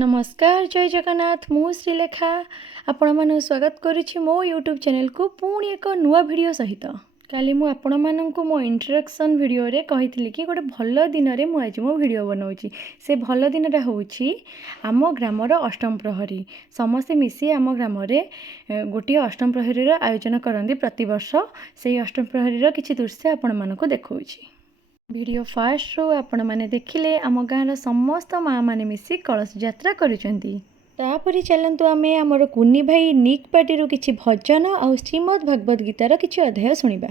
नमस्कार जय जगन्नाथ मु श्रीलेखा आपण मानू स्वागत करुछि मो यूट्यूब चैनल को पुणी एक नुआ वीडियो सहित। काली मु आपण माननकु मो इंट्रोडक्शन वीडियो रे कहितली कि गोटे भल दिन रे मु आज मो वीडियो बनाउछि। से भल दिन रा होउछि आम ग्रामर अष्टम प्रहरी समस्त मिसी आम ग्राम रे गोटे अष्टम प्रहरी रो आयोजन करंदी प्रति वर्ष। से अष्टम प्रहरी रो किछि दृश्य आपण मानकु देखौछि। वीडियो फास्ट रो आपण माने देखिले आम गाँव समस्त माँ माने मिसी कलश यात्रा करुचंती। तापरी चलंतु आमे हमर कुन्नी भाई निक पार्टी रो किछि भजन और श्रीमद् भागवत गीतार किछि अध्याय सुनिबा।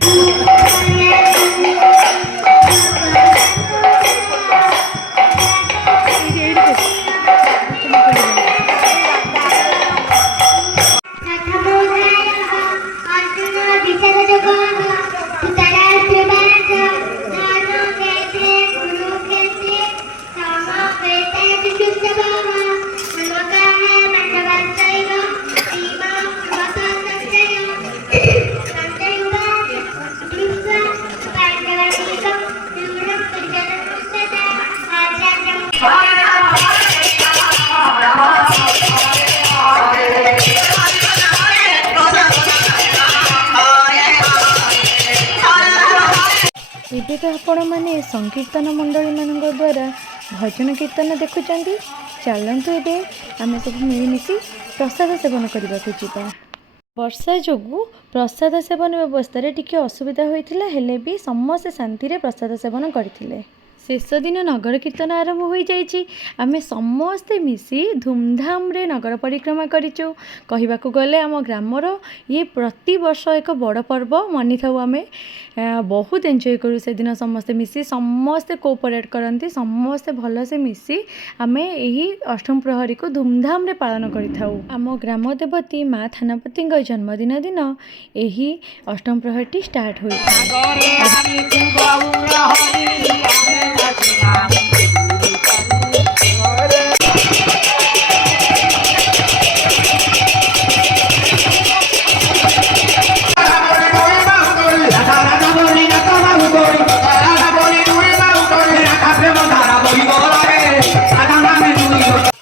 एबे तो आपण माने संकीर्तन मंडली मान द्वारा भजन कीर्तन देखुचंती। चलंतु एबे आमे सब मिलमिशि प्रसाद सेवन करबा को जिबा। वर्षा जोगु प्रसाद सेवन व्यवस्था रे टिके असुविधा होइथिला हेले भी समस्त शांति रे प्रसाद सेवन करथिले। शेष दिन नगर कीर्तन आरंभ हो जाइए। आमे समस्ते मिसी धूमधाम रे नगर परिक्रमा करिचु। कहबाकू गले आम ग्रामर ये प्रति वर्ष एक बड़ पर्व मनी था। आमे बहुत एंजॉय करूँ से दिन समस्ते मिसी समस्ते कोऑपरेट करती समस्ते भल से मिसी आमे यही अष्टम प्रहरी को धूमधाम रे पालन करिथाउ। आम ग्राम देवती माँ थानापति जन्मदिन दिन यही अष्टम प्रहरी स्टार्ट हुई।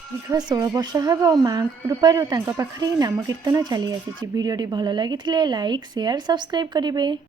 दीर्घ 16 वर्ष हम माँ कृपार पाखे नाम कीर्तन चली आसी। वीडियो भल लगी लाइक शेयर सब्सक्राइब करेंगे।